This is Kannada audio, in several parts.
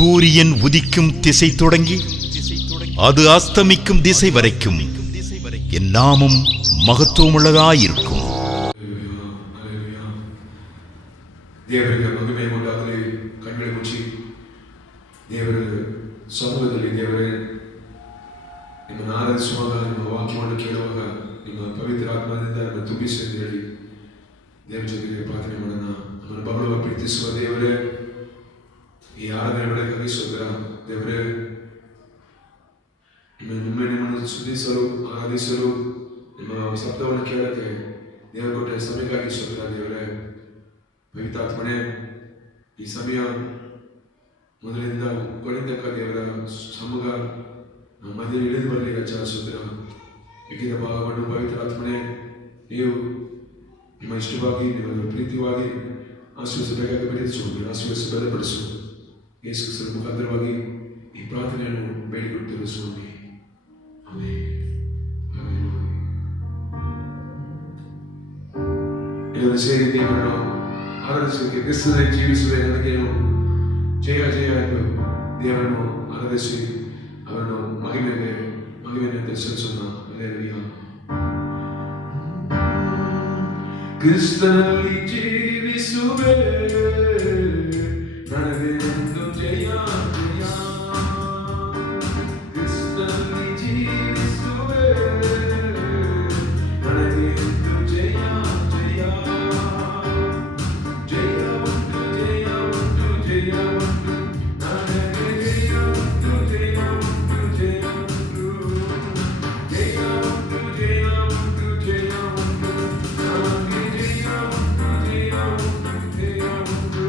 சூரியன் உதிக்கும் திசை தொடங்கி அது அஸ்தமிக்கும் திசை வரைக்கும் என் நாமம் மகத்துவமுள்ளதாயிருக்கும். ದೇವರಿಗೆ ಮಹಿಮೆ ಉಂಟಾಗಲಿ. ಕಣ್ಣುಗಳು ಮುಚ್ಚಿ ದೇವರ ಸಮೂಹದಲ್ಲಿ ದೇವರೇ ನಿಮ್ಮನ್ನು ಆರಾಧಿಸುವಾಗ, ನಿಮ್ಮ ವಾಕ್ಯವನ್ನು ಕೇಳುವಾಗ ನಿಮ್ಮ ಪವಿತ್ರ ಆತ್ಮದಿಂದ ನಮ್ಮ ತುಂಬಿಸಿ ಅಂತ ಹೇಳಿ ದೇವರ ಜೊತೆಗೆ ಪ್ರಾರ್ಥನೆ ಮಾಡೋಣ. ನಮ್ಮನ್ನು ಬಹಳ ಪ್ರೀತಿಸುವ ದೇವರೇ, ಈ ಆರಾಧನೆ ಬೆಳಕಾಗಿ ಸ್ತೋತ್ರ ದೇವರೇ. ನಿಮ್ಮನ್ನು ಸ್ತುತಿಸಲು, ಆರಾಧಿಸಲು, ನಿಮ್ಮ ಶಬ್ದವನ್ನು ಕೇಳಕ್ಕೆ ದೇವರ ಕೊಟ್ಟ ಸಮಯಕ್ಕಾಗಿ ಸ್ತೋತ್ರ ದೇವರೇ. ಪವಿತ್ರಾತ್ಮನೇ, ಈ ಸಮಯ ಮೊದಲಿಂದ ಕೊನೆತಕ್ಕ ದೇವರ ಸಮ್ಮುಖ ನಮ್ಮ ಮಧ್ಯೆ ಇಳಿದು ಬರಲಿ ರಚ ಸ್ತೋತ್ರ. ಮಿಕ್ಕಿದ ಭಾಗವನ್ನು ಪವಿತ್ರಾತ್ಮನೇ ನೀವು ನಿಮ್ಮ ಇಷ್ಟವಾಗಿ, ನಿಮ್ಮ ಪ್ರೀತಿವಾಗಿ ಆಶೀರ್ವಿಸಬೇಕಾಗಿ ಆಶೀರ್ವಿಸಿ ಬಲಪಡಿಸು. ಯೇಸು ಕ್ರಿಸ್ತನ ಮುಖಾಂತರವಾಗಿ ಈ ಪ್ರಾರ್ಥನೆಯನ್ನು ಬೇಡಿಕೊಡ್ತಿರುವ ಸ್ವಾಮಿ. ಆಮೆನ್. ಎಲ್ಲರೂ ಸೇರಿ ದೇವರನ್ನು ಆರಾಧಿಸಲಿಕ್ಕೆ, ಕ್ರಿಸ್ತನಲ್ಲಿ ಜೀವಿಸುವ ನನಗೇನು ಜಯ ಜಯ ಎಂದು ದೇವರನ್ನು ಆರಾಧಿಸಿ ಅವರನ್ನು ಮಹಿಮೆಯನ್ನು ಸಲ್ಲಿಸೋಣ. ಹಲ್ಲೆಲೂಯಾ. ಕ್ರಿಸ್ತನಲ್ಲಿ ಜೀವಿಸುವೆ ನನಗೆ ಒಂದು ಜಯ ಜಯ. ಕ್ರಿಸ್ತನಲ್ಲಿ ಜೀವಿಸುವೆ ನನಗೆ ಒಂದು ಜಯ ಜಯ. ಜಯ ಉಂಟು, ಜಯ ಉಂಟು, ಜಯ ಉಂಟು, ನನಗೆ ಜಯ ಉಂಟು, ಜಯ ಉಂಟು, ಜಯ ಉಂಟು. ಜಯ ಉಂಟು, ಜಯ ಉಂಟು, ಜಯ ಉಂಟು, ನನಗೆ ಜಯ ಉಂಟು, ಜಯ ಉಂಟು, ಜಯ ಉಂಟು.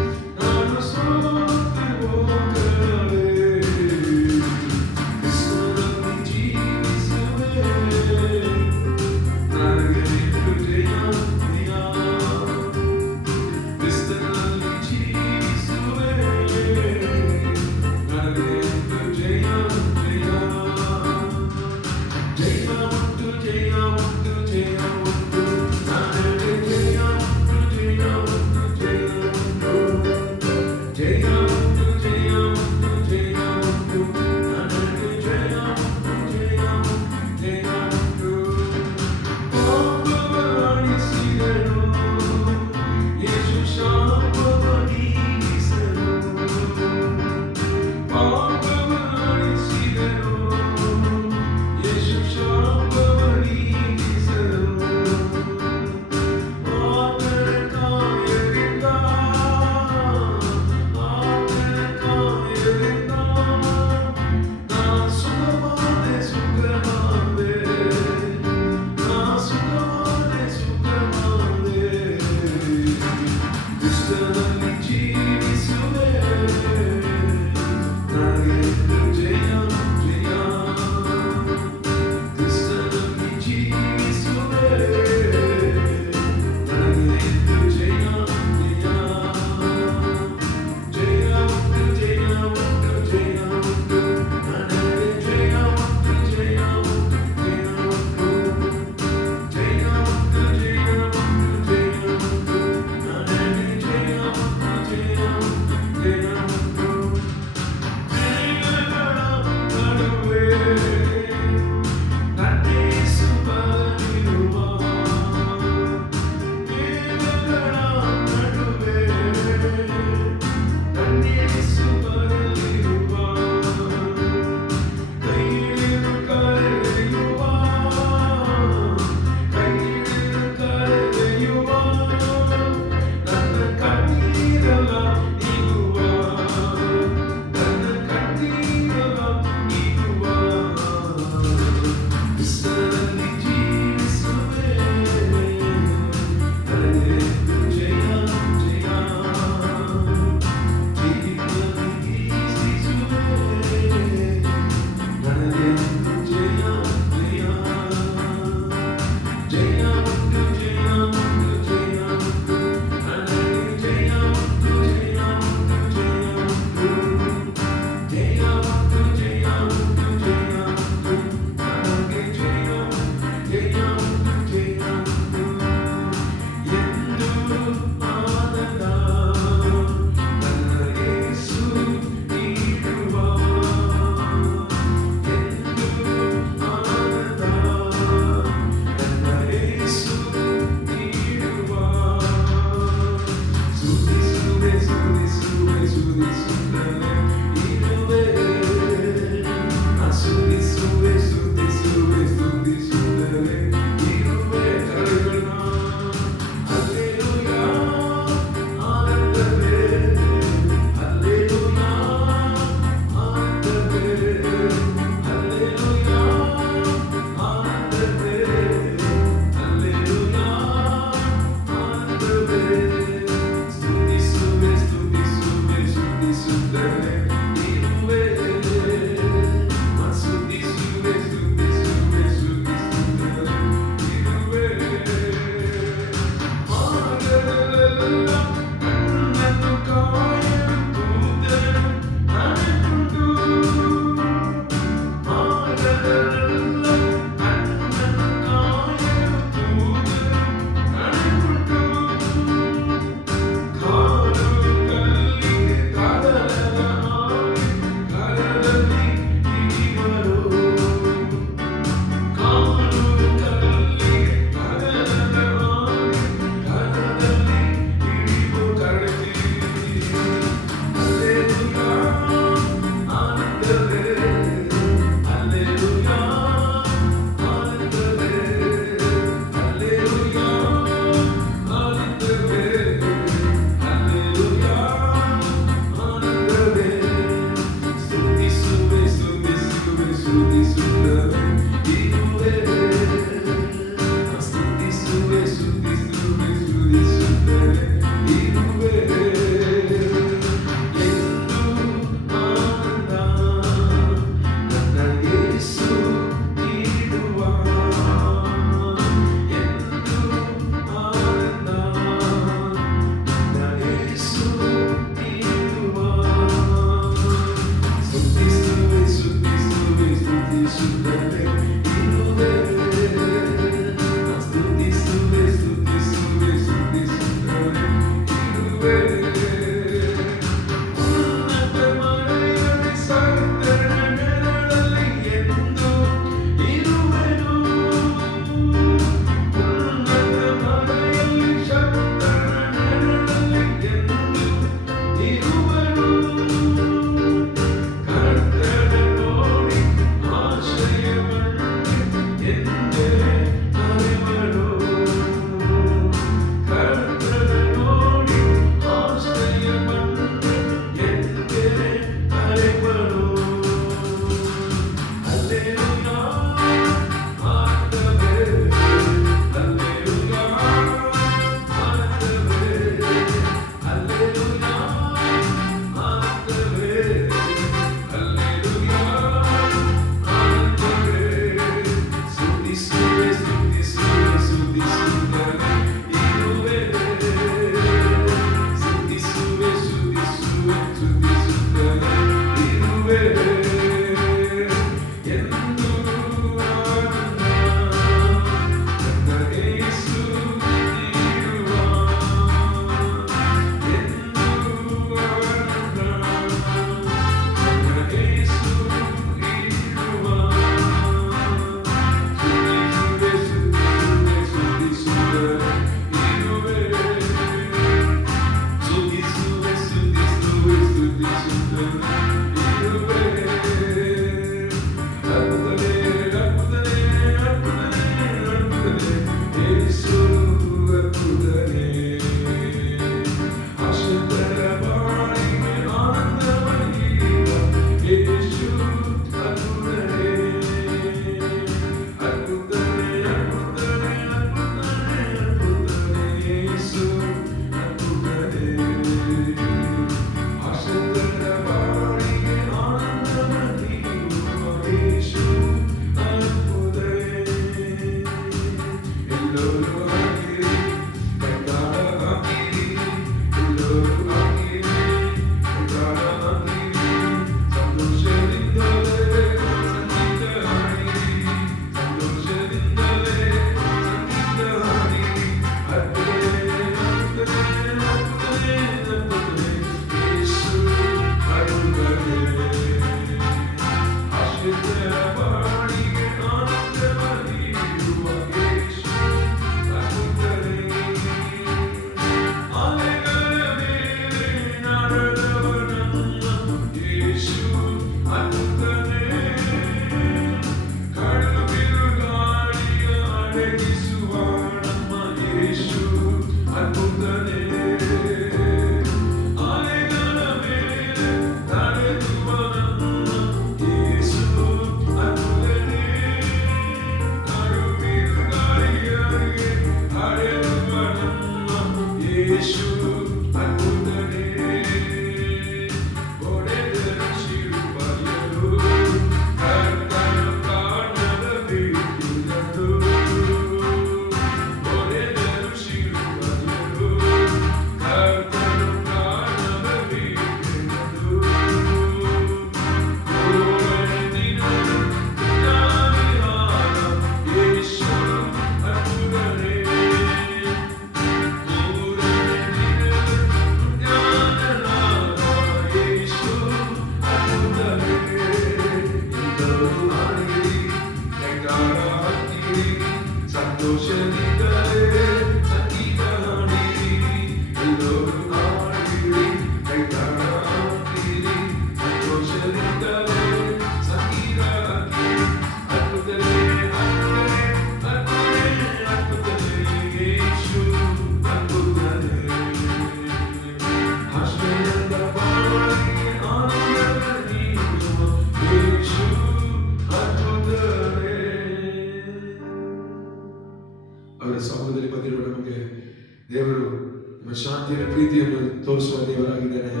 ನಮ್ಮ ಶಾಂತಿಯ ಪ್ರೀತಿಯನ್ನು ತೋರಿಸುವ ದೇವರಾಗಿದ್ದಾನೆ.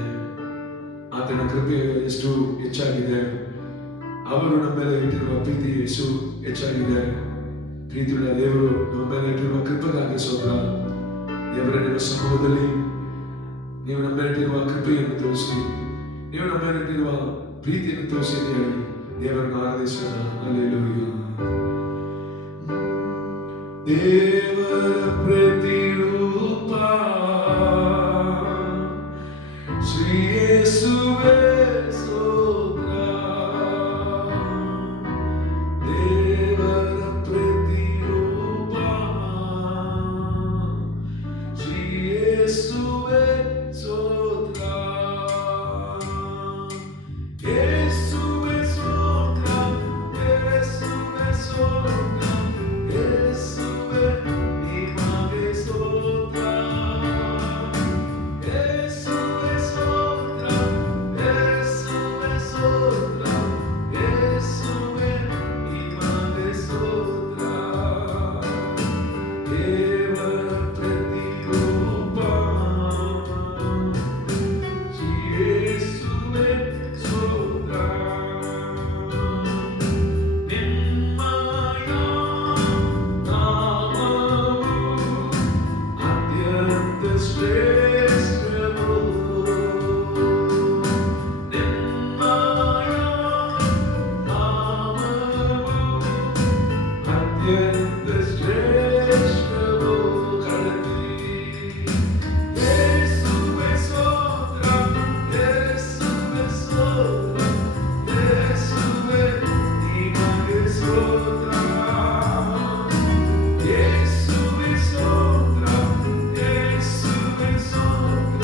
ಆತನ ಕೃಪೆ ಎಷ್ಟು ಹೆಚ್ಚಾಗಿದೆ, ಅವರು ನಮ್ಮ ಮೇಲೆ ಇಟ್ಟಿರುವ ಪ್ರೀತಿ ಎಷ್ಟು ಹೆಚ್ಚಾಗಿದೆ. ಪ್ರೀತಿಯುಳ್ಳ ದೇವರು ನಮ್ಮ ಮೇಲೆ ಇಟ್ಟಿರುವ ಕೃಪೆಗಾಗಿ ಸ್ತೋತ್ರ. ದೇವರೇ, ನಿಮ್ಮ ಸಮೂಹದಲ್ಲಿ ನೀವು ನಮ್ಮ ಮೇಲೆ ಇಟ್ಟಿರುವ ಕೃಪೆಯನ್ನು ತೋರಿಸಿ, ನೀವು ನಮ್ಮ ಮೇಲೆ ಇಟ್ಟಿರುವ ಪ್ರೀತಿಯನ್ನು ತೋರಿಸಿ ಅಂತ ಹೇಳಿ ದೇವರನ್ನು ಆರಾಧಿಸೋಣ. ಹಲ್ಲೆಲೂಯಾ. ದೇವರ ಪ್ರತಿರೂಪ ಶ್ರೀ ಯೇಸುವೇ ಸ್ತೋತ್ರ. ದೇವರ ಪ್ರತಿರೂಪ ಶ್ರೀ ಯೇಸುವೇ ಸ್ತೋತ್ರ. ಯೇಸುವೇ ಸ್ತೋತ್ರ, ಯೇಸುವೇ ಸ್ತೋತ್ರ, ಯೇಸುವೇ ನಿಮಗೆ ಸ್ತೋತ್ರ. ಯೇಸುವೇ ಸ್ತೋತ್ರ, ಯೇಸುವೇ ಸ್ತೋತ್ರ, ಯೇಸುವೇ ನಿಮಗೆ ಸ್ತೋತ್ರ. ದೇವರ ಪ್ರತಿರೂಪ ಶ್ರೀ ಯೇಸುವೇ ಸ್ತೋತ್ರ. ನಿಮ್ಮಯ ನಾಮವು ಅತ್ಯಂತ ಶ್ರೇಷ್ಠವು. ನಿಮ್ಮಯ ನಾಮವು ಅತ್ಯಂತ ಶ್ರೇಷ್ಠವು. ಕಡಲಿ ಯೇಸುವೇ ಸ್ತೋತ್ರ, ಯೇಸುವೇ ಸ್ತೋತ್ರ, ಯೇಸುವೇ ನಿಮಗೆ ಸ್ತೋತ್ರ. ಯೇಸುವೇ ಸ್ತೋತ್ರ, ಯೇಸುವೇ ಸ್ತೋತ್ರ,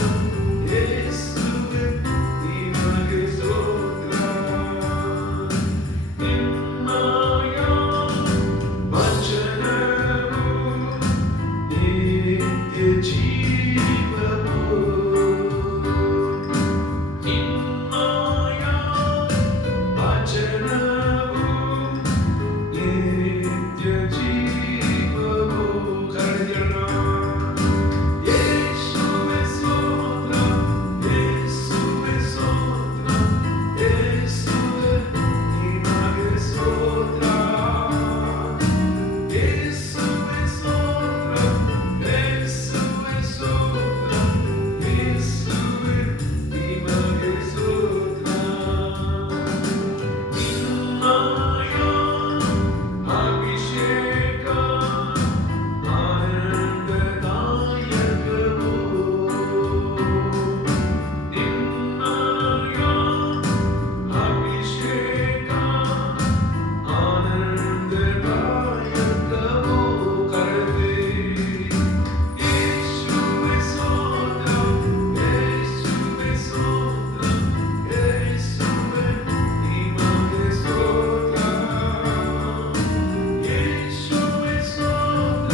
ಯೇಸುವೇ ನಿಮಗೆ ಸ್ತೋತ್ರ. ನಿಮ್ಮಯ ವಚನವು ನಿತ್ಯ ಜೀವವು. ನಿಮ್ಮಯ ವಚನವು ನಿತ್ಯ ಜೀವವು. ಕರೆಯೋಣ. ಯೇಸುವೇ ಸ್ತೋತ್ರ, ಯೇಸುವೇ ಸ್ತೋತ್ರ, ಯೇಸುವೇ ನಿಮಗೆ ಸ್ತೋತ್ರ. ಯೇಸುವೇ ಸ್ತೋತ್ರ, ಯೇಸುವೇ ಸ್ತೋತ್ರ, ಯೇಸುವೇ ನಿಮಗೆ ಸ್ತೋತ್ರ. ನಿಮ್ಮಯ ಅಭಿಷೇಕ ಆನಂದದಾಯಕವು. ನಿಮ್ಮಯ ಅಭಿಷೇಕ ಆನಂದದಾಯಕವು. ಕರೆದೆ ಯೇಸುವೇ ಸ್ತೋತ್ರ, ಯೇಸುವೇ ಸ್ತೋತ್ರ, ಯೇಸುವೇ ನಿಮಗೆ ಸ್ತೋತ್ರ. ಯೇಸುವೇ ಸ್ತೋತ್ರ,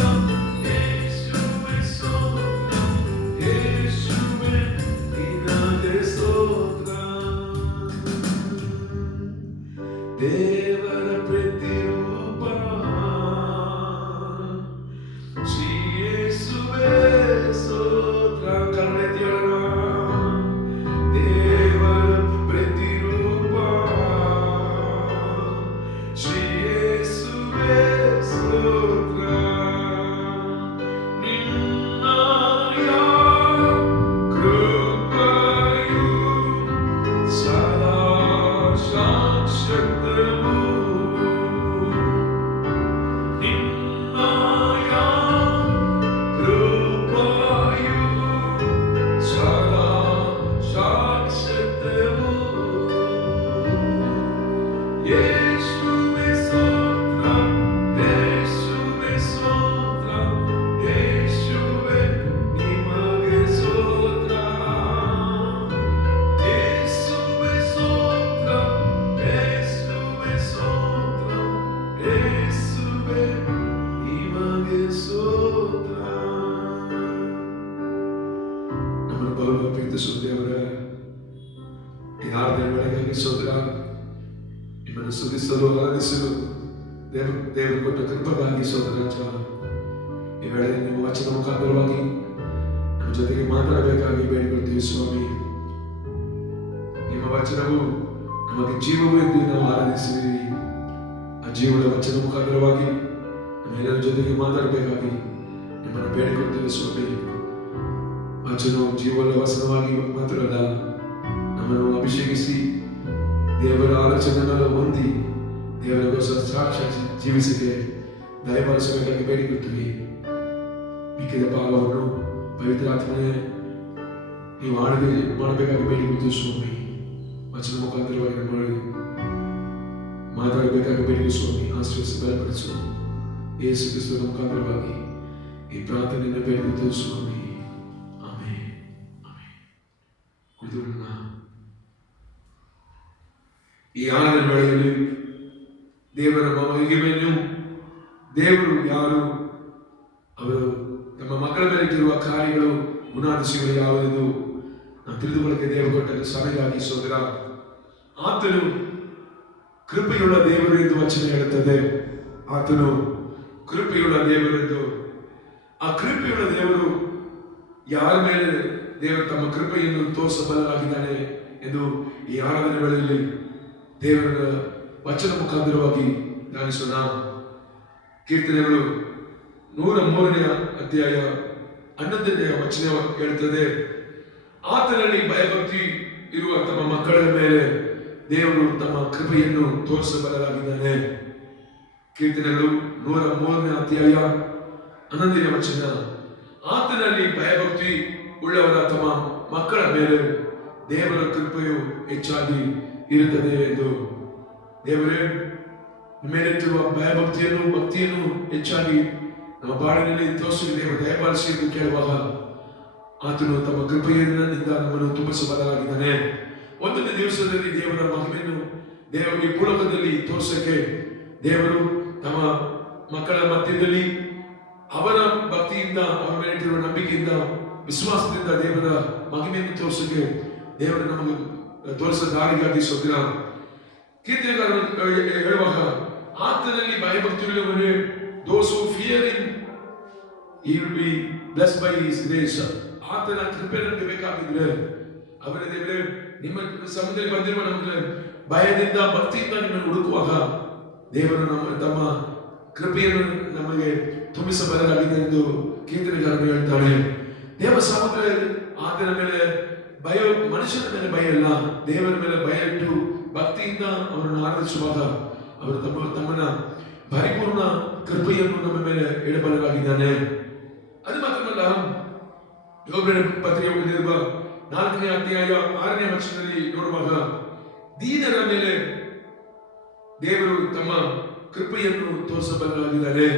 ಯೇಸುವೇ ಸ್ತೋತ್ರ, ಯೇಸುವೇ ನಿಮಗೆ ಸ್ತೋತ್ರ. ದೇವರ ಪ್ರತಿರೂಪ ಶ್ರೀ ಯೇಸುವೇ ಸ್ತೋತ್ರ. ಕಣ್ಣೆತ್ತಿಯೋಣ. ದೇವರ ಪ್ರತಿರೂಪ ಶ್ರೀ ಯೇಸುವೇ ಸ್ತೋತ್ರ. ನಿನ್ನಯ ಕೃಪೆಯು ಸದಾ ಶಾಶ್ವತವು. ನಿನ್ನಯ ಕೃಪೆಯು ಸದಾ ಶಾಶ್ವತವು. ಯೇಸುವೇ ಸ್ತೋತ್ರ, ಯೇಸುವೇ ಸ್ತೋತ್ರ, ಯೇಸುವೇ ನಿಮಗೆ ಸ್ತೋತ್ರ. ಯೇಸುವೇ ಸ್ತೋತ್ರ, ಯೇಸುವೇ ಸ್ತೋತ್ರ, ಯೇಸುವೇ ನಿಮಗೆ ಸ್ತೋತ್ರ. ನಮ್ಮನ್ನು ಬಹು ಪ್ರೀತಿಸುವ ದೇವರೇ, ಈ ಆರಾಧನೆ ವೇಳೆಗಾಗಿ ಸ್ತೋತ್ರ. ನಿಮ್ಮನ್ನು ಸ್ತುತಿಸಲು ಆರಾಧಿಸಲು ದೇವರು ಕೊಟ್ಟ ಕೃಪೆಗಾಗಿ ಸ್ತೋತ್ರ ರಾಜ. ಈ ವೇಳೆ ನಿಮ್ಮ ವಚನ ಮುಖಾಂತರವಾಗಿ ನಮ್ಮ ಜೊತೆಗೆ ಮಾತಾಡಬೇಕಾಗಿ ಬೇಡಿಕೊಳ್ತೀವಿ ಸ್ವಾಮಿ. ನಿಮ್ಮ ವಚನವು ನಮಗೆ ಜೀವವು ಎಂದು ನಾವು ಆರಾಧಿಸಿದ್ದೀವಿ. ಆ ಜೀವದ ವಚನ ಮುಖಾಂತರವಾಗಿ ನಮ್ಮೆಲ್ಲರ ಜೊತೆಗೆ ಮಾತಾಡಬೇಕಾಗಿ ನಿಮ್ಮನ್ನು ಬೇಡಿಕೊಳ್ತೀವಿ ಸ್ವಾಮಿ. ವಚನವು ಜೀವದ ವಚನವಾಗಿ ಮಾತ್ರವಲ್ಲ, ನಮ್ಮನ್ನು ಅಭಿಷೇಕಿಸಿ ದೇವರ ಆಲೋಚನೆಗಳನ್ನು ಹೊಂದಿ ದೇವರಿಗೋಸ್ಕರ ಸಾಕ್ಷಿ ಜೀವಿಸಿಗೆ ದಯಪಾಲಿಸಬೇಕಾಗಿ ಬೇಡಿಕೊಳ್ತೀವಿ. ಮಿಕ್ಕಿದ ಭಾಗವನ್ನು ಪವಿತ್ರಾತ್ಮನೇ ನೀವು ಆಳ್ವಿಕೆ ಮಾಡಬೇಕಾಗಿ ಬೇಡಿಕೊಳ್ತೀವಿ ಸ್ವಾಮಿ. ವಚನ ಮುಖಾಂತರವಾಗಿ ನಮ್ಮಲ್ಲಿ ಮಾತಾಡಬೇಕಾಗಿ ಬೇಡಿಕೆ ಸ್ವಾಮಿ. ಆಶ್ರಯಿಸಿ ಬಲಪಡಿಸು. ಯೇಸು ಕ್ರಿಸ್ತನ ಮುಖಾಂತರವಾಗಿ ಈ ಪ್ರಾರ್ಥನೆಯನ್ನು ಬೇಡಿಕೊಳ್ತೀವಿ ಸ್ವಾಮಿ. ಆಮೆನ್. ಆಮೆನ್. ಕುಳಿತುಕೊಳ್ಳೋಣ. ಈ ಆರಾಧನೆ ವೇಳೆಯಲ್ಲಿ ದೇವರ ಮಹಿಮೆಯನ್ನು, ದೇವರು ಯಾರು, ಅವರು ತಮ್ಮ ಮಕ್ಕಳ ಮೇಲೆ ಇಟ್ಟಿರುವ ಕಾರ್ಯಗಳು, ಗುಣಾದಿಶಗಳು ಯಾವುದೆಂದು ನಾವು ತಿಳಿದುಕೊಳ್ಳಕ್ಕೆ ದೇವರು ಕೊಟ್ಟ ಸಮಯವಾಗಿ ಸೋದರ. ಆತನು ಕೃಪೆಯುಳ್ಳ ದೇವರು ಎಂದು ವಚನ ಹೇಳುತ್ತದೆ. ಆತನು ಕೃಪೆಯುಳ್ಳ ದೇವರೆಂದು. ಆ ಕೃಪೆಯುಳ್ಳ ದೇವರು ಯಾರ ಮೇಲೆ ದೇವರು ತಮ್ಮ ಕೃಪೆಯನ್ನು ತೋರಿಸಬಲ್ಲರಾಗಿದ್ದಾನೆ ಎಂದು ಈ ಆರಾಧನೆ ವೇಳೆಯಲ್ಲಿ ದೇವರ ವಚನ ಮುಖಾಂತರವಾಗಿ ಧ್ಯಾನಿಸೋಣ. ಕೀರ್ತನೆಗಳು 103ನೇ ಅಧ್ಯಾಯ 11ನೇ ವಚನ ಹೇಳುತ್ತದೆ, ಆತನಲ್ಲಿ ಭಯಭಕ್ತಿ ಇರುವ ತಮ್ಮ ಮಕ್ಕಳ ಮೇಲೆ ದೇವರು ತಮ್ಮ ಕೃಪೆಯನ್ನು ತೋರಿಸಬಲ್ಲರಾಗಿದ್ದಾನೆ. ಕೀರ್ತನೆಗಳು 103ನೇ ಅಧ್ಯಾಯ 11ನೇ ವಚನ, ಆತನಲ್ಲಿ ಭಯಭಕ್ತಿ ಉಳ್ಳವರ ತಮ್ಮ ಮಕ್ಕಳ ಮೇಲೆ ದೇವರ ಕೃಪೆಯು ಹೆಚ್ಚಾಗಿ ಇರುತ್ತದೆ ಎಂದು. ದೇವರೇ ಮೇಲೆತ್ತಿರುವ ಭಯಭಕ್ತಿಯನ್ನು, ಭಕ್ತಿಯನ್ನು ಹೆಚ್ಚಾಗಿ ನಮ್ಮ ಬಾಳಿನಲ್ಲಿ ತೋರಿಸಿ ದೇವರು ದಯಪಾಲಿಸಿ ಎಂದು ಕೇಳುವಾಗ ಆತನು ತಮ್ಮ ಕೃಪೆಯಿಂದ ನಮ್ಮನ್ನು ತುಂಬಿಸಬಲ್ಲರಾಗಿದ್ದಾನೆ. ಒಂದನೇ ದಿವಸದಲ್ಲಿ ದೇವರ ಮಹಿಮೆಯನ್ನು ದೇವರು ಈ ಭೂಲೋಕದಲ್ಲಿ ತೋರಿಸಕ್ಕೆ ದೇವರು ತಮ್ಮ ಮಕ್ಕಳ ಮಧ್ಯದಲ್ಲಿ ಅವರ ಭಕ್ತಿಯಿಂದ, ಅವರ ಮೇಲೆ ಇಟ್ಟಿರುವ ನಂಬಿಕೆಯಿಂದ, ವಿಶ್ವಾಸದಿಂದ ದೇವರ ಮಹಿಮೆಯನ್ನು ತೋರಿಸಕ್ಕೆ ದೇವರು ನಮಗೆ ತೋರಿಸಿದ ದಾರಿಗಾಗಿ ಸೋದರ. ಕೀರ್ತನೆಗಾರರು ಹೇಳುವಾಗ ಆತನಲ್ಲಿ ಭಯಭಕ್ತಿ ಉಳ್ಳವನೇ, those who fear him, he will be blessed by his grace. ಆತನ ಕೃಪೆ ನಮಗೆ ಬೇಕಾಗಿದ್ರೆ ಅವರ ದೇವರೇ ನಿಮ್ಮ ಸಮಯದಲ್ಲಿ ಬಂದಿರುವ ನಮಗೆ ಭಯದಿಂದ, ಭಕ್ತಿಯಿಂದ ನಿಮ್ಮನ್ನು ಹುಡುಕುವಾಗ ದೇವರು ತಮ್ಮ ಕೃಪೆಯನ್ನು ನಮಗೆ ತುಂಬಿಸಬಲ್ಲರಾಗಿದೆ ಎಂದು ಕೀರ್ತನೆಗಾರರು ಹೇಳ್ತಾನೆ. ದೇವ ಸಮುದ್ರ ಆತನ ಮೇಲೆ ಭಯ, ಮನುಷ್ಯನ ಮೇಲೆ ಭಯ ಇಲ್ಲ, ದೇವರ ಮೇಲೆ ಭಯ ಇಟ್ಟು ಭಕ್ತಿಯಿಂದ ಅವರನ್ನು ಆರಾಧಿಸುವಾಗ ಅವರು ತಮ್ಮನ್ನ ಪರಿಪೂರ್ಣ ಕೃಪೆಯನ್ನು ನಮ್ಮ ಮೇಲೆ ಇಡಬಲ್ಲರಾಗಿದ್ದಾನೆ. ಅದು ಮಾತ್ರವಲ್ಲ, ಯೋಬನ ಪತ್ರಿಕೆ ಓದಿರುವ 4ನೇ ಅಧ್ಯಾಯ 6ನೇ ವಚನದಲ್ಲಿ ನೋಡುವಾಗ ದೀನರ ಮೇಲೆ ದೇವರು ತಮ್ಮ ಕೃಪೆಯನ್ನು ತೋರಿಸಬಲ್ಲರಾಗಿದ್ದಾರೆ.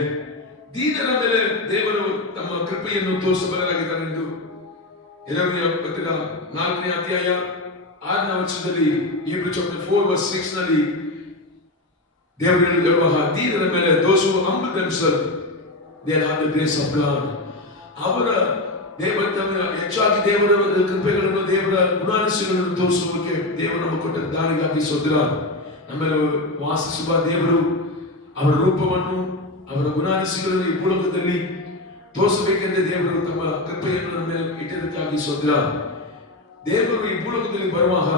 ದೀನರ ಮೇಲೆ ದೇವರು ತಮ್ಮ ಕೃಪೆಯನ್ನು ತೋರಿಸಬಲ್ಲರಾಗಿದ್ದಾರೆ ಎಂದು ಯೆರೆಮೀಯ ಪತ್ರಿಕ 4ನೇ ಅಧ್ಯಾಯ 6ನೇ ವಚನದಲ್ಲಿ, Hebrews chapter 4:6 ನಲ್ಲಿ ದೇವರು ಹೇಳುವಾಗ ದೀನರ ಮೇಲೆ those who humble themselves they have the grace of God. ಅವರ ದೇವರ ತಮ್ಮ ಹೆಚ್ಚಾಗಿ ದೇವರ ಕೃಪೆಗಳನ್ನು, ದೇವರ ಗುಣಾದಿಶಗಳನ್ನು ತೋರಿಸುವುದಕ್ಕೆ ದೇವರು ನಮಗೆ ಕೊಟ್ಟ ದಾರಿಗಾಗಿ ಸೋದರ. ನಮ್ಮಲ್ಲಿ ವಾಸಿಸುವ ದೇವರು ಅವರ ರೂಪವನ್ನು, ಅವರ ಗುಣಾದಿಶಗಳನ್ನು ಈ ಭೂಲೋಕದಲ್ಲಿ ತೋರಿಸಬೇಕೆಂದರೆ ದೇವರು ತಮ್ಮ ಕೃಪೆಯನ್ನು ನಮ್ಮ ಮೇಲೆ ಇಟ್ಟಿದ್ದಕ್ಕಾಗಿ ಸೋದರ. ದೇವರು ಈ ಭೂಲೋಕದಲ್ಲಿ ಬರುವಾಗ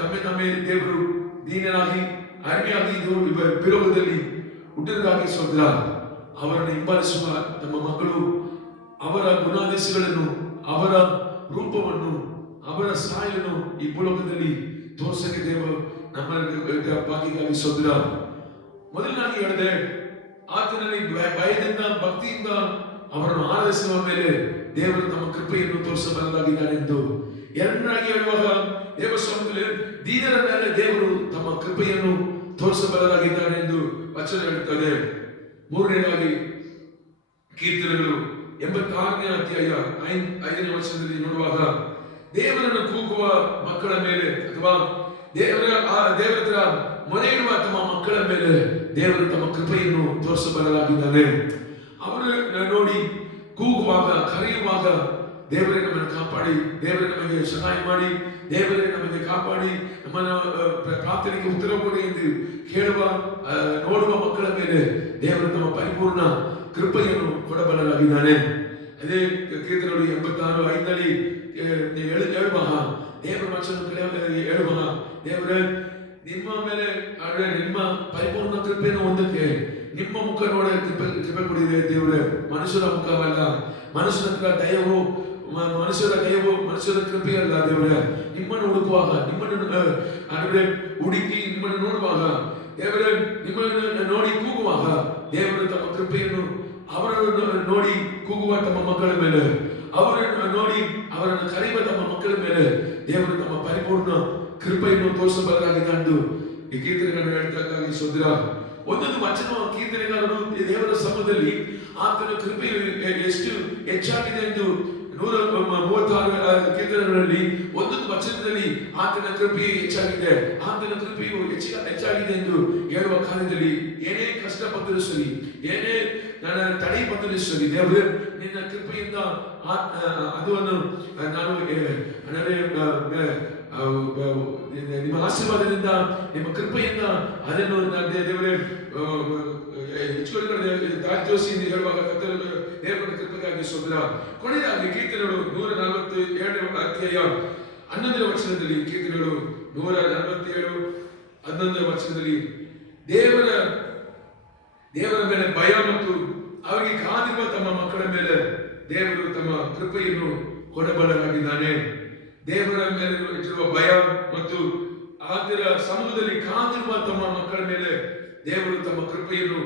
ತಮ್ಮೇ ದೇವರು ದೀನರಾಗಿ ಅಡಿಮೆಯಾಗಿ ವಿರೋಧದಲ್ಲಿ ಹುಟ್ಟಿದಕ್ಕಾಗಿ ಸೋದರ. ಅವರನ್ನು ಹಿಂಬಾಲಿಸುವ ನಮ್ಮ ಮಕ್ಕಳು ಅವರ ಗುಣಾದೇಶಗಳನ್ನು, ಅವರ ರೂಪವನ್ನು, ಅವರ ಸಾಯನ್ನು ಈ ಭೂಲೋಕದಲ್ಲಿ ತೋರಿಸಕ್ಕೆ ದೇವರು ನಮ್ಮ ಭಾಗಿಗಾಗಿ ಸೋದರ. ಮೊದಲನಾಗಿ ಹೇಳಿದೆ, ಆತನಲ್ಲಿ ಭಯದಿಂದ, ಭಕ್ತಿಯಿಂದ ಅವರನ್ನು ಆರಾಧಿಸುವ ಮೇಲೆ ದೇವರು ತಮ್ಮ ಕೃಪೆಯನ್ನು ತೋರಿಸಬಲ್ಲರಾಗಿದ್ದಾನೆ ಎಂದು. ಎರಡನಾಗಿ ಹೇಳುವಾಗ ದೇವಸ್ವಾಮಿ ದೀನರ ಮೇಲೆ ದೇವರು ತಮ್ಮ ಕೃಪೆಯನ್ನು ತೋರಿಸಬಲ್ಲರಾಗಿದ್ದಾನೆ ಎಂದು ವಚನ ಹೇಳುತ್ತದೆ. ಮೂರನೇದಾಗಿ ಕೀರ್ತನೆಗಳು 86ನೇ ಅಧ್ಯಾಯ 5ನೇ ವಚನದಲ್ಲಿ ನೋಡುವಾಗ ದೇವರನ್ನು ಕೂಗುವ ಮಕ್ಕಳ ಮೇಲೆ ಅಥವಾ ದೇವರ ಮೊರೆ ಇಡುವ ತಮ್ಮ ಮಕ್ಕಳ ಮೇಲೆ ದೇವರು ತಮ್ಮ ಕೃಪೆಯನ್ನು ತೋರಿಸಬಲ್ಲರಾಗಿದ್ದಾನೆ. ಅವರು ನೋಡಿ ಕೂಗುವಾಗ, ಕರೆಯುವಾಗ ದೇವರೇ ನಮ್ಮನ್ನು ಕಾಪಾಡಿ, ದೇವರೇ ನಮಗೆ ಸಹಾಯ ಮಾಡಿ, ದೇವರೇ ನಮಗೆ ಕಾಪಾಡಿ, ನಮ್ಮನ್ನ ಪ್ರಾರ್ಥನೆಗೆ ಉತ್ತರ ಕೊಡಿ ಎಂದು ಹೇಳುವ ನೋಡುವ ಮಕ್ಕಳ ಮೇಲೆ ದೇವರು ತಮ್ಮ ಪರಿಪೂರ್ಣ ಕೃಪೆಯನ್ನು ಕೊಡಬಲ್ಲರಾಗಿದ್ದಾನೆ. ಅದೇ ಕೀರ್ತನೆಗಳು 86:5 ಹೇಳುವಾಗ ದೇವರ ವಚನ ಹೇಳುವಾಗ ದೇವರೇ ನಿಮ್ಮ ಮೇಲೆ ನಿಮ್ಮ ಪರಿಪೂರ್ಣ ಕೃಪೆಯನ್ನು ಹೊಂದಕ್ಕೆ ನಿಮ್ಮ ಮುಖ ನೋಡ ಕೃಪೆ ಕೊಡಿದೆ ದೇವರೇ. ಮನುಷ್ಯರ ಮುಖವಲ್ಲ, ಮನುಷ್ಯರ ದಯವು ಮನುಷ್ಯರ ಕೃಪೆಯಲ್ಲ ದೇವರೇ. ನಿಮ್ಮನ್ನು ಹುಡುಕುವಾಗ, ನಿಮ್ಮನ್ನು ಹುಡುಕಿ ನಿಮ್ಮನ್ನು ನೋಡುವಾಗ ದೇವರೇ, ನಿಮ್ಮನ್ನು ನೋಡಿ ಕೂಗುವಾಗ ದೇವರು ತಮ್ಮ ಕೃಪೆಯನ್ನು ಅವರನ್ನು ನೋಡಿ ಕೂಗುವ ತಮ್ಮ ಮಕ್ಕಳ ಮೇಲೆ, ಅವರನ್ನು ನೋಡಿ ಅವರನ್ನು ಕರೆಯುವ ತಮ್ಮ ಮಕ್ಕಳ ಮೇಲೆ ದೇವರು ತಮ್ಮ ಪರಿಪೂರ್ಣ ಕೃಪೆಯನ್ನು ತೋರಿಸಬಲ್ಲರಾಗಿದೆ ಎಂದು ಈ ಕೀರ್ತನೆಗಳನ್ನು ಹೇಳ್ತಕ್ಕಾಗಿ ಸೋದರ. ಒಂದೊಂದು ವಚನ ಕೀರ್ತನೆಗಾರರು ದೇವರ ಸಮೂಹದಲ್ಲಿ ಆತನ ಕೃಪೆ ಎಷ್ಟು ಹೆಚ್ಚಾಗಿದೆ ಎಂದು 136 ಕೀರ್ತನೆಗಳಲ್ಲಿ ಒಂದೊಂದು ವಚನದಲ್ಲಿ ಆತನ ಕೃಪೆಯು ಹೆಚ್ಚಾಗಿದೆ, ಆತನ ಕೃಪೆಯು ಹೆಚ್ಚಾಗಿದೆ ಎಂದು ಹೇಳುವ ಕಾಲದಲ್ಲಿ ಏನೇ ಕಷ್ಟ ಬಂದರೂ ಸರಿ, ಏನೇ ನನ್ನ ತಡೆ ಬಂದರೂ ಸರಿ, ದೇವರೇ ನಿನ್ನ ಕೃಪೆಯಿಂದ ಅದನ್ನು ನಾನು ನಿಮ್ಮ ಆಶೀರ್ವಾದದಿಂದ, ನಿಮ್ಮ ಕೃಪೆಯಿಂದ ಅದನ್ನು ದೇವರೇ ಜೋಶಿ ಹೇಳುವಾಗ ದೇವರ ಕೃಪೆಗಾಗಿ ಸೋದರ. ಕೊನೆಯದಾಗಿ ಕೀರ್ತನೆಗಳು 147 ಅಧ್ಯಾಯ 11ನೇ ವಚನದಲ್ಲಿ, ಕೀರ್ತನೆಗಳು 147 11ನೇ ವಚನದಲ್ಲಿ ದೇವರ ಮೇಲೆ ಭಯ ಮತ್ತು ಅವರಿಗೆ ಕಾದಿರುವ ತಮ್ಮ ಮಕ್ಕಳ ಮೇಲೆ ದೇವರು ತಮ್ಮ ಕೃಪೆಯನ್ನು ಕೊಡಬಲ್ಲರಾಗಿದ್ದಾನೆ. ದೇವರ ಮೇಲೆ ಇಟ್ಟಿರುವ ಭಯ ಮತ್ತು ಆತರ ಸಮೂಹದಲ್ಲಿ ಕಾದಿರುವ ತಮ್ಮ ಮಕ್ಕಳ ಮೇಲೆ ದೇವರು ತಮ್ಮ ಕೃಪೆಯನ್ನು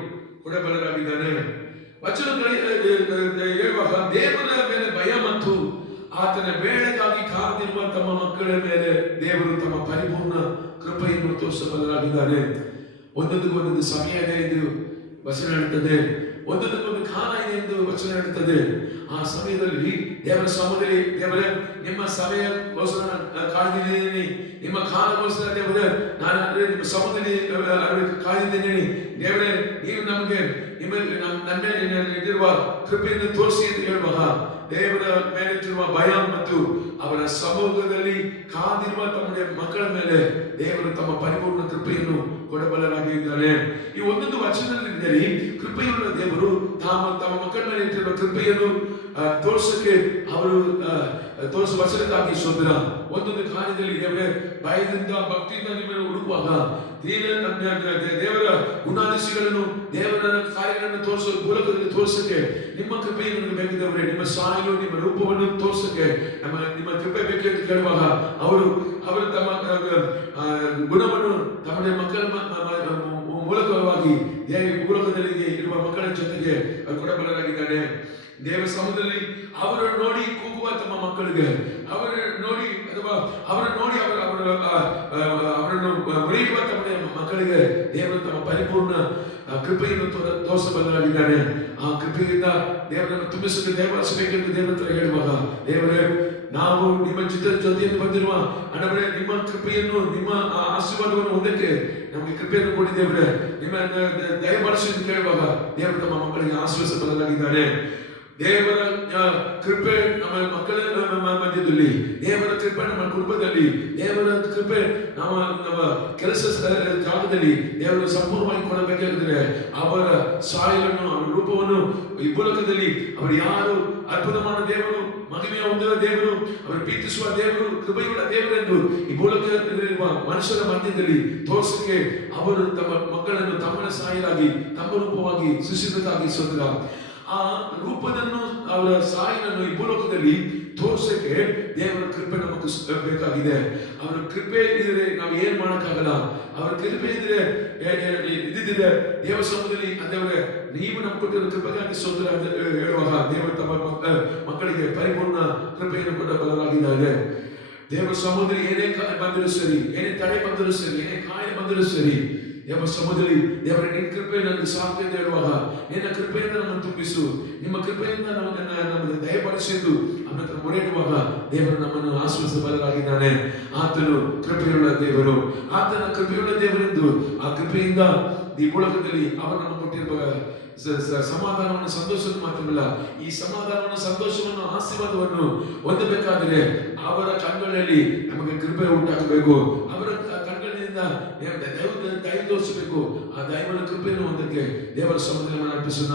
ಕೊಡಬಲ್ಲರಾಗಿದ್ದಾನೆ. ವಚನಗಳು ಹೇಳುವಾಗ ದೇವರ ಮೇಲೆ ಭಯ ಮತ್ತು ಆತನ ಬೇಳೆಗಾಗಿ ಕಾದಿರುವ ತಮ್ಮ ಮಕ್ಕಳ ಮೇಲೆ ದೇವರು ತಮ್ಮ ಪರಿಪೂರ್ಣ ಕೃಪೆಯನ್ನು ತೋರಿಸಬಲ್ಲರಾಗಿದ್ದಾನೆ. ಒಂದೊಂದು ಸಮಯ ಇದೆ ಎಂದು ವಚನ ಹೇಳುತ್ತದೆ, ಒಂದೊಂದಕ್ಕೊಂದು ಕಾಲ ಇದೆ ಎಂದು ವಚನ ಹೇಳುತ್ತದೆ. ಆ ಸಮಯದಲ್ಲಿ ದೇವರ ಸಮೂಹದಲ್ಲಿ ದೇವರೇ ನಿಮ್ಮ ಸಮಯಕ್ಕೋಸ್ಕರ ಕಾಯ್ದಿದ್ದೀನಿ, ನಿಮ್ಮ ಕಾಲಗೋಸ್ಕರ ದೇವರೇ ನಾನು ನಿಮ್ಮ ಸಮೂಹದಲ್ಲಿ ಕಾಯ್ದಿದ್ದೀನಿ. ದೇವರೇ ನೀವು ನಮಗೆ ನನ್ನ ಇಟ್ಟಿರುವ ಕೃಪೆಯನ್ನು ತೋರಿಸಿ ಎಂದು ಹೇಳುವಾಗ ದೇವರ ಮೇಲಿಟ್ಟಿರುವ ಭಯ ಮತ್ತು ಅವರ ಸಮೂಹದಲ್ಲಿ ಕಾದಿರುವ ತಮ್ಮ ಮಕ್ಕಳ ಮೇಲೆ ದೇವರು ತಮ್ಮ ಪರಿಪೂರ್ಣ ಕೃಪೆಯನ್ನು ಕೊಡಬಲ್ಲರಾಗಿದ್ದಾನೆ. ಈ ಒಂದೊಂದು ವಚನದಲ್ಲಿ ಕೃಪೆಯುಳ್ಳ ದೇವರು ತಮ್ಮ ಮಕ್ಕಳ ಮೇಲೆ ಇಟ್ಟಿರುವ ಕೃಪೆಯನ್ನು ತೋರಿಸಕ್ಕೆ ಅವರು ತೋರಿಸುವ ವಚನಕ್ಕಾಗಿ ಸೋದರ. ಒಂದೊಂದು ಕಾರ್ಯದಲ್ಲಿ ದೇವರೇ ಭಯದಿಂದ ಭಕ್ತಿಯಿಂದ ನಿಮ್ಮನ್ನು ಹುಡುಕುವಾಗ ದೇವರ ಗುಣಾದಿಶಗಳನ್ನು ದೇವರ ಕಾರ್ಯಗಳನ್ನು ತೋರಿಸುವ ಮೂಲಕದಲ್ಲಿ ತೋರಿಸಕ್ಕೆ ನಿಮ್ಮ ಕೃಪೆಯನ್ನು ಬೇಕಿದ್ದವರೇ, ನಿಮ್ಮ ಸಾಯಲು ನಿಮ್ಮ ರೂಪವನ್ನು ತೋರಿಸಕ್ಕೆ ನಿಮ್ಮ ಕೃಪೆ ಬೇಕು ಎಂದು ಕೇಳುವಾಗ ಅವರು ತಮ್ಮ ಗುಣವನ್ನು ತಮ್ಮ ಮಕ್ಕಳ ಮೂಲಕವಾಗಿ ಮೂಲಕದಲ್ಲಿ ಇರುವ ಮಕ್ಕಳ ಜೊತೆಗೆ ಕೊಡಬಲ್ಲರಾಗಿದ್ದಾನೆ. ದೇವ ಸಮೂಹದಲ್ಲಿ ಅವರನ್ನು ನೋಡಿ ಕೂಗುವ ತಮ್ಮ ಮಕ್ಕಳಿಗೆ, ಅವರನ್ನು ನೋಡಿ ಅವರನ್ನು ಮುರಿಯುವ ತಮ್ಮ ಮಕ್ಕಳಿಗೆ ದೇವರು ತಮ್ಮ ಪರಿಪೂರ್ಣ ಕೃಪೆಯನ್ನು ತೋರಿಸಬಲ್ಲರಾಗಿದ್ದಾನೆ. ಆ ಕೃಪೆಯಿಂದ ದೇವರನ್ನು ತುಂಬಿಸಲು ದೇವರಿಸಬೇಕೆಂದು ದೇವರ ಹತ್ರ ಹೇಳುವಾಗ ದೇವರೇ ನಾವು ನಿಮ್ಮ ಜೊತೆಯನ್ನು ಬಂದಿರುವ ಅಣ್ಣವರೇ ನಿಮ್ಮ ಕೃಪೆಯನ್ನು ನಿಮ್ಮ ಆಶೀರ್ವಾದವನ್ನು ಹೊಂದಕ್ಕೆ ನಮಗೆ ಕೃಪೆಯನ್ನು ಕೊಟ್ಟಿದ್ದೇವೆ, ನಿಮ್ಮ ದಯಮಾಡಿಸಿ ಎಂದು ಕೇಳುವಾಗ ದೇವರು ತಮ್ಮ ಮಕ್ಕಳಿಗೆ ಆಶೀರ್ವದಿಸಬಲ್ಲರಾಗಿದ್ದಾನೆ. ದೇವರ ಕೃಪೆ ನಮ್ಮ ಮಕ್ಕಳ ಮಧ್ಯದಲ್ಲಿ, ದೇವರ ಕೃಪೆ ನಮ್ಮ ಕುಟುಂಬದಲ್ಲಿ, ದೇವರ ಕೃಪೆ ನಮ್ಮ ಕೆಲಸ ಜಾಗದಲ್ಲಿ ದೇವರು ಸಂಪೂರ್ಣವಾಗಿ ಕೊಡಬೇಕಾಗಿದ್ರೆ ಅವರ ಸಾಯಲನ್ನು ಅವರ ರೂಪವನ್ನು ಈ ಮೂಲಕದಲ್ಲಿ ಅವರು ಯಾರು ಅದ್ಭುತ ಮಾಡೋ ದೇವರು, ಮಹಿಮೆಯ ಹೊಂದಿರುವ ದೇವರು, ಅವರು ಪ್ರೀತಿಸುವ ದೇವರು, ಕೃಪೆಯುಳ್ಳ ದೇವರೆಂದು ಈ ಮೂಲಕದಲ್ಲಿರುವ ಮನುಷ್ಯರ ಮಧ್ಯದಲ್ಲಿ ತೋರಿಸಕ್ಕೆ ಅವರು ತಮ್ಮ ಮಕ್ಕಳನ್ನು ತಮ್ಮನ ಸಾಯಲಾಗಿ ತಮ್ಮ ರೂಪವಾಗಿ ಸೃಷ್ಟಿಸಬೇಕಾಗಿ ಸೋದರ. ಆ ರೂಪವನ್ನು ಅವರ ಸಾಯಿನನ್ನು ಈ ಭೂಲೋಕದಲ್ಲಿ ತೋರ್ಸಕ್ಕೆ ದೇವರ ಕೃಪೆ ನಮಗೆ ಬೇಕಾಗಿದೆ. ಅವರ ಕೃಪೆ ಇದ್ರೆ ನಾವು ಏನ್ ಮಾಡಕ್ಕಾಗಲ್ಲ. ಅವರ ಕೃಪೆ ಇದ್ರೆ ಇದ್ದಿದ್ರೆ ದೇವ ಸಮೂಹದಲ್ಲಿ ದೇವರೇ ನೀವು ನಮ್ಮ ಕೊಟ್ಟಿರೋ ಕೃಪೆಗಾಗಿ ಸೋದರ ಹೇಳುವಾಗ ದೇವರು ತಮ್ಮ ಮಕ್ಕಳಿಗೆ ಪರಿಪೂರ್ಣ ಕೃಪೆಯನ್ನು ಕೊಡಬಲ್ಲರಾಗಿದ್ದಾರೆ. ದೇವರ ಸಮೂಹದಲ್ಲಿ ಏನೇ ಬಂದರೂ ಸರಿ, ಏನೇ ತಡೆ ಬಂದರೂ ಸರಿ, ಏನೇ ಕಾಯಿಲೆ ಬಂದರೂ ಸರಿ, ದೇವ ಸಮೂಹದಲ್ಲಿ ದೇವರ ನಿನ್ನ ಕೃಪೆ ನನಗೆ ಸಾಕು ಎಂದು ಹೇಳುವಾಗ ನಿನ್ನ ಕೃಪೆಯಿಂದ ನಮ್ಮನ್ನು ತುಂಬಿಸು, ನಿಮ್ಮ ಕೃಪೆಯಿಂದ ನಮ್ಮನ್ನು ದಯಪಾಲಿಸಿದ್ದು ಅನ್ನೋದನ್ನು ಮೊರೆಯಿಡುವಾಗ ದೇವರು ನಮ್ಮನ್ನು ಆಶ್ವಾಸಬಲ್ಲರಾಗಿದ್ದಾನೆ. ಆತನು ಕೃಪೆಯುಳ್ಳ ದೇವರು, ಆತನ ಕೃಪೆಯುಳ್ಳ ದೇವರೆಂದು ಆ ಕೃಪೆಯಿಂದ ಈ ಮೂಲಕದಲ್ಲಿ ಅವರು ನಮಗೆ ಕೊಟ್ಟಿರುವ ಸಮಾಧಾನವನ್ನು ಸಂತೋಷವನ್ನು ಮಾತ್ರವಲ್ಲ, ಈ ಸಮಾಧಾನವನ್ನು ಸಂತೋಷವನ್ನು ಆಶೀರ್ವಾದವನ್ನು ಹೊಂದಬೇಕಾದರೆ ಅವರ ಕಣ್ಗಳಲ್ಲಿ ನಮಗೆ ಕೃಪೆ ಉಂಟಾಗಬೇಕು. ಅವರ ಕಣ್ಗಳಿಂದ ದಯ ತೋರಿಸಬೇಕು. ಆ ದೈವದ ಕೃಪೆಯನ್ನು ಹೊಂದಕ್ಕೆ ದೇವರ ಸಮೂಹದಲ್ಲಿ ಅರ್ಪಿಸೋಣ.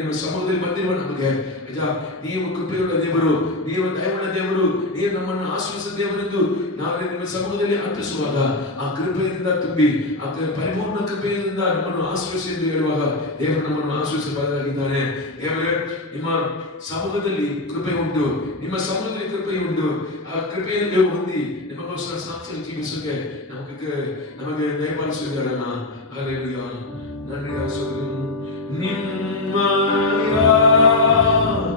ನಿಮ್ಮ ಸಮೂಹದಲ್ಲಿ ಬಂದಿರುವ ನಮಗೆ ಅಜ್ಜ, ನೀವು ಕೃಪೆಯುಳ್ಳ ದೇವರು, ನೀವು ದಯವುಳ್ಳ ದೇವರು, ನೀವು ನಮ್ಮನ್ನು ಆಶ್ರಯಿಸಿದ ದೇವರೆಂದು ನಾವು ನಿಮ್ಮ ಸಮ್ಮುಖದಲ್ಲಿ ಅರ್ಪಿಸುವಾಗ ಆ ಕೃಪೆಯಿಂದ ತುಂಬಿ ಆ ಪರಿಪೂರ್ಣ ಕೃಪೆಯಿಂದ ನಮ್ಮನ್ನು ಆಶ್ರಯಿಸಿ ಎಂದು ಹೇಳುವಾಗ ದೇವರು ನಮ್ಮನ್ನು ಆಶ್ರಯಿಸಬಾರದಾಗಿದ್ದಾನೆ. ದೇವರೇ, ನಿಮ್ಮ ಸಮ್ಮುಖದಲ್ಲಿ ಕೃಪೆ ಉಂಟು, ನಿಮ್ಮ ಸಮ್ಮುಖದಲ್ಲಿ ಕೃಪೆ ಉಂಟು. ಆ ಕೃಪೆಯನ್ನು ಹೊಂದಿ ನಿಮಗೋಸ್ಕರ ಸಾಕ್ಷಿ ಜೀವಿಸೋಕೆ ನಮಗೆ ದಯಪಾಲಿಸಿದ್ದಾರಲ್ಲ. ಹಲ್ಲೆಲೂಯಾ. ನನ್ನಿಂದ ನಿಮ್ಮಯ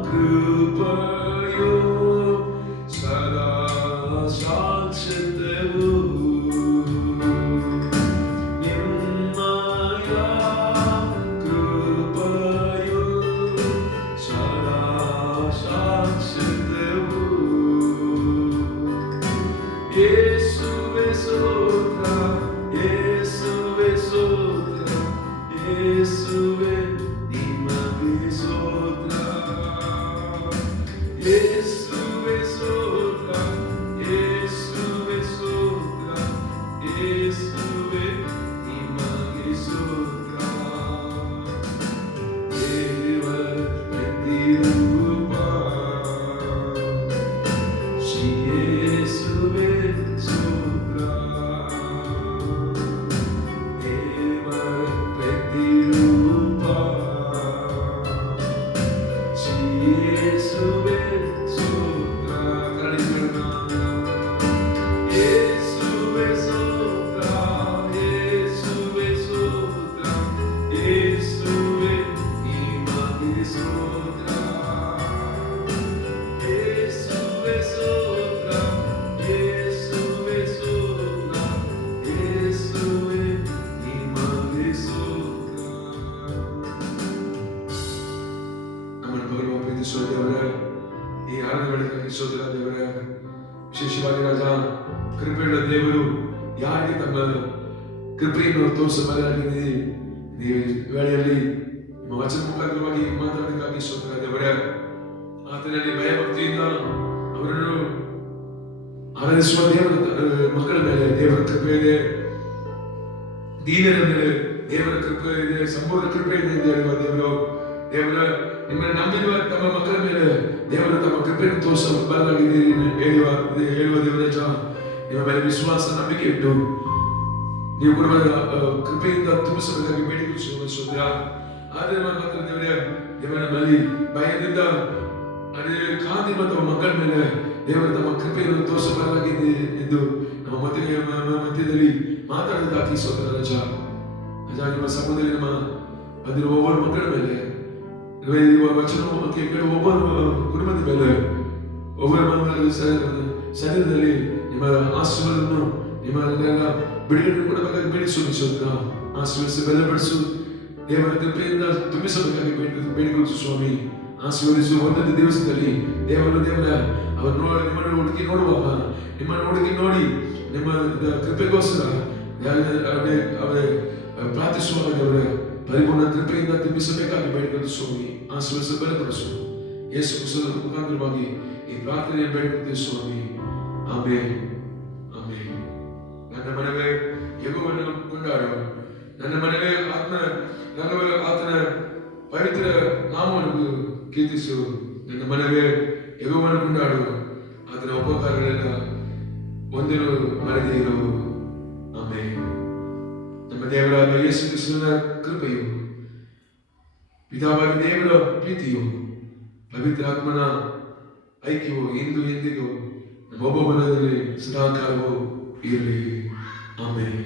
ಕೃಪೆಯು ಸದಾ ಶಾಶ್ವತವು. ನಿಮ್ಮಯ ಕೃಪೆಯು ಸದಾ ಶಾಶ್ವತವು. ಯೇಸುವೇ ಸ್ತೋತ್ರ, ಯೇಸುವೇ ಸ್ತೋತ್ರ, ಯೇಸುವೇ ನಿಮಗೆ ಸ್ತೋತ್ರ. ಯೇಸುವೇ ಸ್ತೋತ್ರ, ಯೇಸುವೇ ಸ್ತೋತ್ರ, ಯೇಸುವೇ ನಿಮಗೆ ಸ್ತೋತ್ರ. ದೇವರ ಪ್ರತಿರೂಪ ಶ್ರೀ ಯೇಸುವೇ ಸ್ತೋತ್ರ. ದೇವರ ಪ್ರತಿರೂಪ ಶ್ರೀ ಯೇಸುವೇ ಸ್ತೋತ್ರ. ಯೇಸುವೇ ಸ್ತೋತ್ರ, ಯೇಸುವೇ ಸ್ತೋತ್ರ, ಯೇಸುವೇ ನಿಮಗೆ ಸ್ತೋತ್ರ. ಯೇಸುವೇ ಸ್ತೋತ್ರ, ಯೇಸುವೇ ಸ್ತೋತ್ರ, ಯೇಸುವೇ ನಿಮಗೆ ಸ್ತೋತ್ರ. ನಮ್ಮನ್ನು ಬರುವ ಪ್ರೀತಿಸುವ ದೇವರೇ, ಈ ಆರಾಧನೆ ವೇಳೆಗಾಗಿ ಸ್ತೋತ್ರ ದೇವರೇ. ವಿಶೇಷವಾಗಿ ರಾಜ, ಕೃಪೆಯುಳ್ಳ ದೇವರು ಯಾರಿಗೆ ತಮ್ಮ ಕೃಪೆಯನ್ನು ತೋರಿಸಬಾರದಾಗಿದೆ. ನೀವು ವೇಳೆಯಲ್ಲಿ ನಿಮ್ಮ ವಚನ ಮುಖಾಂತರವಾಗಿ ಮಾತಾಡೋದಕ್ಕಾಗಿ ಸ್ತೋತ್ರ ದೇವರೇ. ಆತನಲ್ಲಿ ಭಯಭಕ್ತಿಯಿಂದ ಅವರನ್ನು ಆರಾಧಿಸುವ ದೇವರ ಮಕ್ಕಳ ಮೇಲೆ ದೇವರ ಕೃಪೆ ಇದೆ, ದೀನರ ಮೇಲೆ ದೇವರ ಕೃಪೆ ಇದೆ, ಸಂಪೂರ್ಣ ಕೃಪೆ ಇದೆ ಎಂದು ಹೇಳುವ ದೇವರು. ದೇವರ ನಿಮ್ಮನ್ನು ನಂಬಿರುವ ತಮ್ಮ ಮಕ್ಕಳ ಮೇಲೆ ದೇವರು ತಮ್ಮ ಕೃಪೆಯನ್ನು ತೋರಿಸಬಾರದಾಗಿದೆ ಹೇಳುವ ದೇವರ ನಿಮ್ಮ ಮೇಲೆ ವಿಶ್ವಾಸ ನಂಬಿಕೆ ಇಟ್ಟು ನೀವು ಕೊಡುವ ಕೃಪೆಯಿಂದ ತುಂಬಿಸಬೇಕಾಗಿ ಬೇಡಿಕೊಳ್ಳುವ ಸ್ತೋತ್ರ. ಆದರೆ ಮಾತ್ರ ದೇವರೇ, ದೇವರ ಬಳಿ ಭಯದಿಂದ ಅದೇ ಕಾದಿರುವ ತಮ್ಮ ಮಕ್ಕಳ ಮೇಲೆ ದೇವರು ತಮ್ಮ ಕೃಪೆಯನ್ನು ತೋರಿಸಬಾರದಾಗಿದೆ ಎಂದು ನಮ್ಮ ಮಧ್ಯದಲ್ಲಿ ಮಾತಾಡೋದಕ್ಕಾಗಿ ಸ್ತೋತ್ರ ರಾಜ. ರಾಜ, ನಿಮ್ಮ ಸಮ್ಮುಖದಲ್ಲಿ ನಮ್ಮ ಬಂದಿರುವ ಒಬ್ಬರು ಮಕ್ಕಳ ಮೇಲೆ ವಚನ ಕೇಳುವ ಒಬ್ಬರು ಕುಟುಂಬದ ಮೇಲೆ ಒಬ್ಬರ ಶರೀರದಲ್ಲಿ ನಿಮ್ಮ ಆಶೀರ್ವಾದವನ್ನು ನಿಮ್ಮ ಬಿಡುಗಡೆ ಕೊಡಬೇಕಾಗಿ ಬೇಡಿಸುವ ಆಶೀರ್ವದಿಸಿ ಬಲಪಡಿಸು. ದೇವರ ಕೃಪೆಯಿಂದ ತುಂಬಿಸಬೇಕಾಗಿ ಬೇಡಿಕೊಳ್ಳು ಸ್ವಾಮಿ. ಆಶೀರ್ವದಿಸುವ ಒಂದೊಂದು ದಿವಸದಲ್ಲಿ ದೇವರ ಅವರು ನಿಮ್ಮನ್ನು ಹುಡುಕಿ ನೋಡುವಾಗ, ನಿಮ್ಮನ್ನು ಹುಡುಕಿ ನೋಡಿ ನಿಮ್ಮ ಕೃಪೆಗೋಸ್ಕರ ಪ್ರಾರ್ಥಿಸುವಾಗ ದೇವರ ಪರಿಪೂರ್ಣ ಕೃಪೆಯಿಂದ ತುಂಬಿಸಬೇಕಾಗಿ ಬೇಡಿಕೊಳ್ಳು ಸ್ವಾಮಿ. ಆಶೀರ್ವದಿಸಿ ಬಲಪಡಿಸು. ಯೇಸು ಕ್ರಿಸ್ತನ ಮುಖಾಂತರವಾಗಿ ಈ ಪ್ರಾರ್ಥನೆಯನ್ನು ಬೇಡಿಕೊಳ್ಳುತ್ತೇವೆ ಸ್ವಾಮಿ. Amen, amen. ನನ್ನ ಮನವೇ ಯೆಹೋವನನ್ನು ಕೊಂಡಾಡು, ನನ್ನ ಮನವೇ ಆತನ ಪವಿತ್ರ ನಾಮವನ್ನು ಕೀರ್ತಿಸು. ನನ್ನ ಮನವೇ ಯೆಹೋವನನ್ನು ಕೊಂಡಾಡು, ಆತನ ಉಪಕಾರಗಳೆಲ್ಲ ಒಂದನ್ನು ಮರೆದೇ ಇರು. ಆಮೆನ್. ನಮ್ಮ ದೇವರಾದ ಯೇಸು ಕ್ರಿಸ್ತನ ಕೃಪೆಯು, ಪಿತಾವಾದ ದೇವರ ಪ್ರೀತಿಯು, ಪವಿತ್ರ ಆತ್ಮನ ಐಕ್ಯವು ಇಂದು ಎಂದಿಗೂ ನಮ್ಮ ಒಬ್ಬೊಬ್ಬರಲ್ಲಿ ಸದಾಕಾಲವೂ ಇರಲಿ. ಆಮೆನ್.